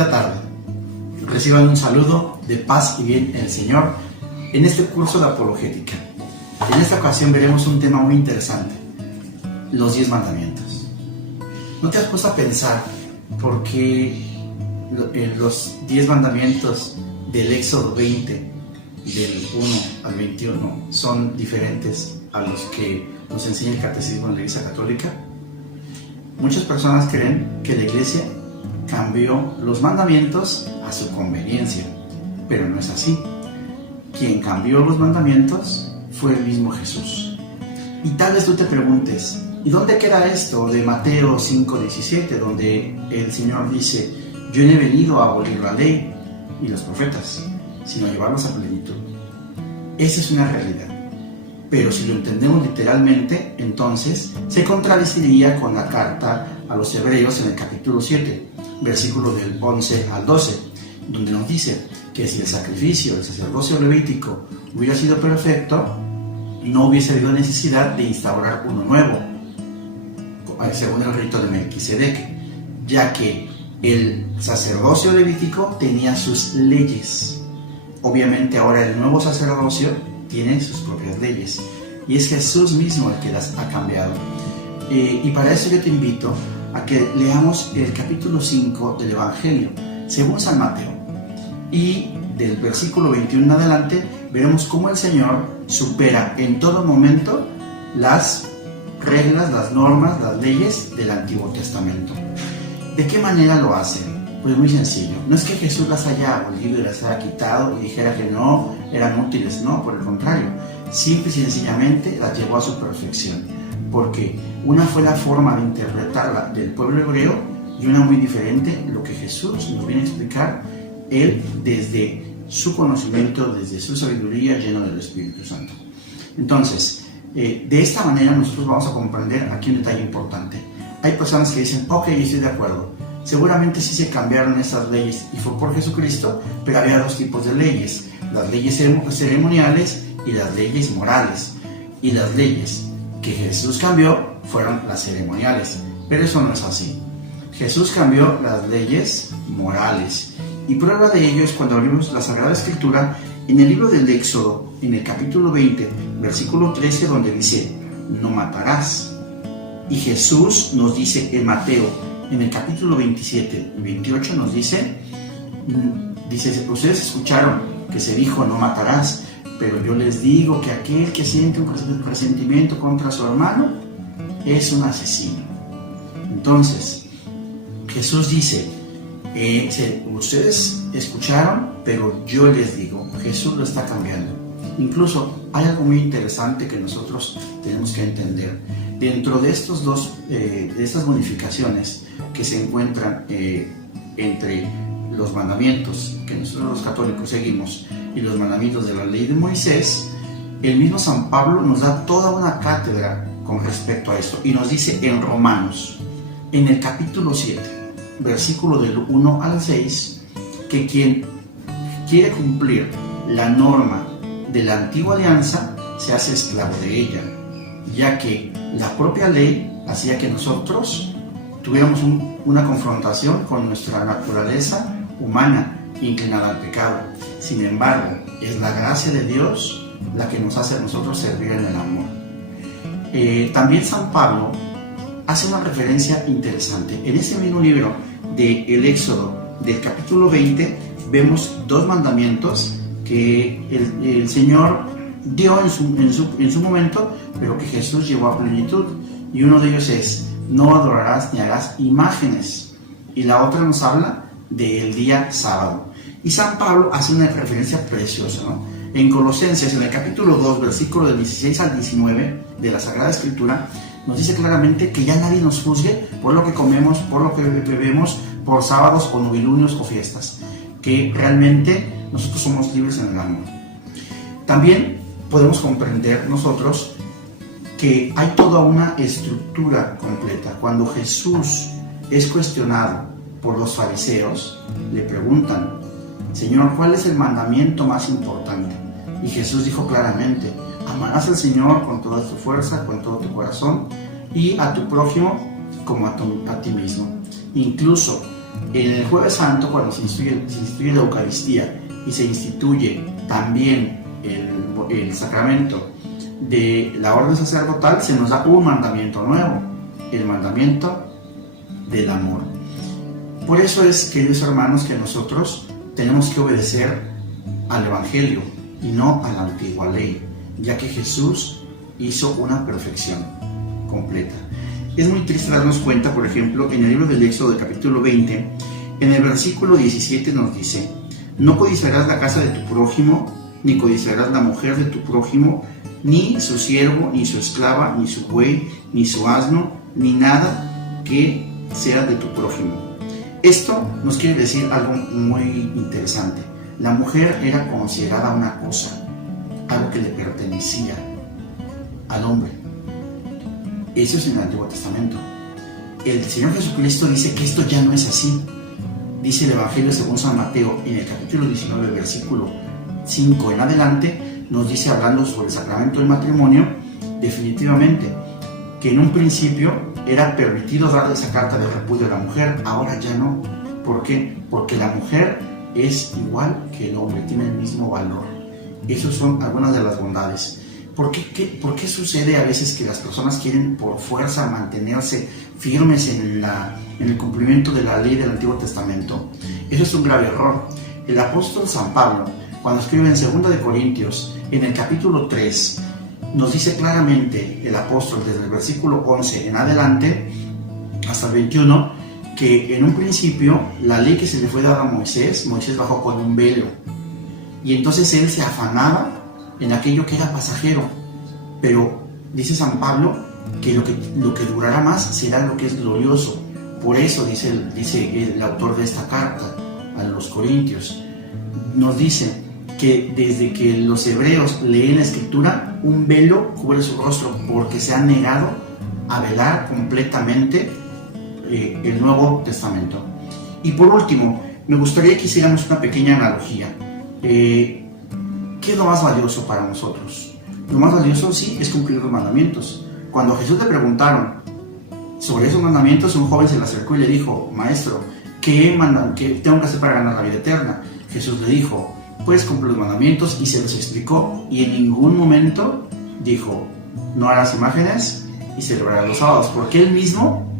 Bendecida tarde. Reciban un saludo de paz y bien en el Señor en este curso de apologética. En esta ocasión veremos un tema muy interesante: los 10 mandamientos. ¿No te has puesto a pensar por qué los 10 mandamientos del Éxodo 20, del 1 al 21, son diferentes a los que nos enseña el catecismo en la Iglesia Católica? Muchas personas creen que la Iglesia cambió los mandamientos a su conveniencia, pero no es así. Quien cambió los mandamientos fue el mismo Jesús. Y tal vez tú te preguntes, ¿y dónde queda esto de Mateo 5:17, donde el Señor dice: yo no he venido a abolir la ley y los profetas, sino a llevarlos a plenitud? Esa es una realidad, pero si lo entendemos literalmente, entonces se contradeciría con la carta a los Hebreos en el capítulo 7, versículos del 11 al 12, donde nos dice que si el sacrificio del sacerdocio levítico hubiera sido perfecto, no hubiese habido necesidad de instaurar uno nuevo, según el rito de Melquisedec, ya que el sacerdocio levítico tenía sus leyes. Obviamente ahora el nuevo sacerdocio tiene sus propias leyes, y es Jesús mismo el que las ha cambiado. Y para eso yo te invito a que leamos el capítulo 5 del Evangelio según San Mateo, y del versículo 21 en adelante veremos cómo el Señor supera en todo momento las reglas, las normas, las leyes del Antiguo Testamento. ¿De qué manera lo hace? Pues muy sencillo. No es que Jesús las haya abolido y las haya quitado y dijera que no eran útiles, no, por el contrario, simple y sencillamente las llevó a su perfección, porque una fue la forma de interpretarla del pueblo hebreo y una muy diferente lo que Jesús nos viene a explicar, él desde su conocimiento, desde su sabiduría lleno del Espíritu Santo. Entonces, de esta manera nosotros vamos a comprender aquí un detalle importante. Hay personas que dicen: ok, estoy de acuerdo, seguramente sí se cambiaron esas leyes y fue por Jesucristo, pero había dos tipos de leyes: las leyes ceremoniales y las leyes morales. Y las leyes que Jesús cambió fueron las ceremoniales, pero eso no es así. Jesús cambió las leyes morales, y prueba de ello es cuando abrimos la Sagrada Escritura en el libro del Éxodo, en el capítulo 20, versículo 13, donde dice: no matarás. Y Jesús nos dice en Mateo, en el capítulo 27 y 28, nos dice: ustedes escucharon que se dijo no matarás, pero yo les digo que aquel que siente un presentimiento contra su hermano es un asesino. Entonces, Jesús dice: ustedes escucharon, pero yo les digo. Jesús lo está cambiando. Incluso hay algo muy interesante que nosotros tenemos que entender. Dentro de estas modificaciones que se encuentran entre los mandamientos que nosotros los católicos seguimos y los mandamientos de la ley de Moisés, el mismo San Pablo nos da toda una cátedra con respecto a esto, y nos dice en Romanos, en el capítulo 7, versículo del 1 al 6, que quien quiere cumplir la norma de la antigua alianza se hace esclavo de ella, ya que la propia ley hacía que nosotros tuviéramos una confrontación con nuestra naturaleza humana inclinada al pecado. Sin embargo, es la gracia de Dios la que nos hace a nosotros servir en el amor. También San Pablo hace una referencia interesante. En ese mismo libro de El Éxodo, del capítulo 20, vemos 2 mandamientos que el Señor dio en su momento, pero que Jesús llevó a plenitud. Y uno de ellos es: no adorarás ni harás imágenes. Y la otra nos habla del día sábado. Y San Pablo hace una referencia preciosa, ¿no? En Colosenses, en el capítulo 2, versículo del 16 al 19 de la Sagrada Escritura, nos dice claramente que ya nadie nos juzgue por lo que comemos, por lo que bebemos, por sábados o novilunios o fiestas, que realmente nosotros somos libres en el amor. También podemos comprender nosotros que hay toda una estructura completa. Cuando Jesús es cuestionado por los fariseos, le preguntan: Señor, ¿cuál es el mandamiento más importante? Y Jesús dijo claramente: amarás al Señor con toda tu fuerza, con todo tu corazón, y a tu prójimo como a ti mismo. Incluso En el Jueves Santo, cuando se instituye la Eucaristía y se instituye también el sacramento de la orden sacerdotal, se nos da un mandamiento nuevo, el mandamiento del amor. Por eso es, queridos hermanos, que nosotros tenemos que obedecer al Evangelio y no a la antigua ley, ya que Jesús hizo una perfección completa. Es muy triste darnos cuenta, por ejemplo, en el libro del Éxodo, del capítulo 20, en el versículo 17 nos dice: no codiciarás la casa de tu prójimo, ni codiciarás la mujer de tu prójimo, ni su siervo, ni su esclava, ni su buey, ni su asno, ni nada que sea de tu prójimo. Esto nos quiere decir algo muy interesante. La mujer era considerada una cosa, algo que le pertenecía al hombre. Eso es en el Antiguo Testamento. El Señor Jesucristo dice que esto ya no es así. Dice el Evangelio según San Mateo, en el capítulo 19, versículo 5 en adelante, nos dice, hablando sobre el sacramento del matrimonio, definitivamente, que en un principio era permitido darle esa carta de repudio a la mujer, ahora ya no. ¿Por qué? Porque la mujer es igual que el hombre, tiene el mismo valor. Esas son algunas de las bondades. ¿Por qué sucede a veces que las personas quieren por fuerza mantenerse firmes en el cumplimiento de la ley del Antiguo Testamento? Eso es un grave error. El apóstol San Pablo, cuando escribe en 2 de Corintios, en el capítulo 3, nos dice claramente el apóstol, desde el versículo 11 en adelante hasta el 21, que en un principio la ley que se le fue dada a Moisés bajó con un velo, y entonces él se afanaba en aquello que era pasajero, pero dice San Pablo que lo que durará más será lo que es glorioso. Por eso dice el autor de esta carta a los Corintios, nos dice que desde que los hebreos leen la Escritura, un velo cubre su rostro, porque se han negado a velar completamente el Nuevo Testamento. Y por último, me gustaría que hiciéramos una pequeña analogía. ¿Qué es lo más valioso para nosotros? Lo más valioso, sí, es cumplir los mandamientos. Cuando a Jesús le preguntaron sobre esos mandamientos, un joven se le acercó y le dijo: Maestro, ¿qué tengo que hacer para ganar la vida eterna? Jesús le dijo: puedes cumplir los mandamientos, y se los explicó, y en ningún momento dijo: no harás imágenes y celebrarás los sábados, porque él mismo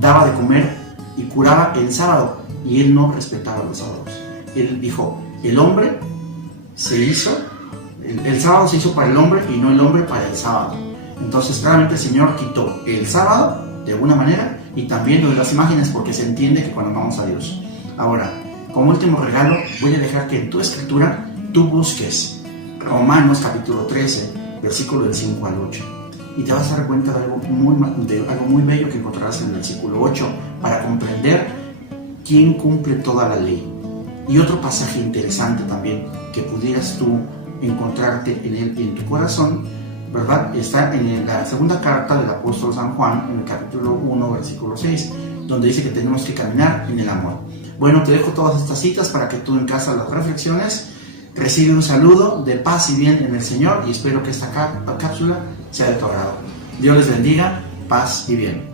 daba de comer y curaba el sábado, y él no respetaba los sábados. Él dijo: el hombre se hizo, el sábado se hizo para el hombre y no el hombre para el sábado. Entonces claramente el Señor quitó el sábado de alguna manera, y también lo de las imágenes, porque se entiende que cuando amamos a Dios. Ahora, como último regalo, voy a dejar que en tu escritura tú busques Romanos capítulo 13, versículo del 5 al 8. Y te vas a dar cuenta de algo muy bello que encontrarás en el versículo 8 para comprender quién cumple toda la ley. Y otro pasaje interesante también que pudieras tú encontrarte en tu corazón, ¿verdad? Está en la segunda carta del apóstol San Juan, en el capítulo 1, versículo 6, donde dice que tenemos que caminar en el amor. Bueno, te dejo todas estas citas para que tú en casa las reflexiones. Recibe un saludo de paz y bien en el Señor, y espero que esta cápsula sea de tu agrado. Dios les bendiga, paz y bien.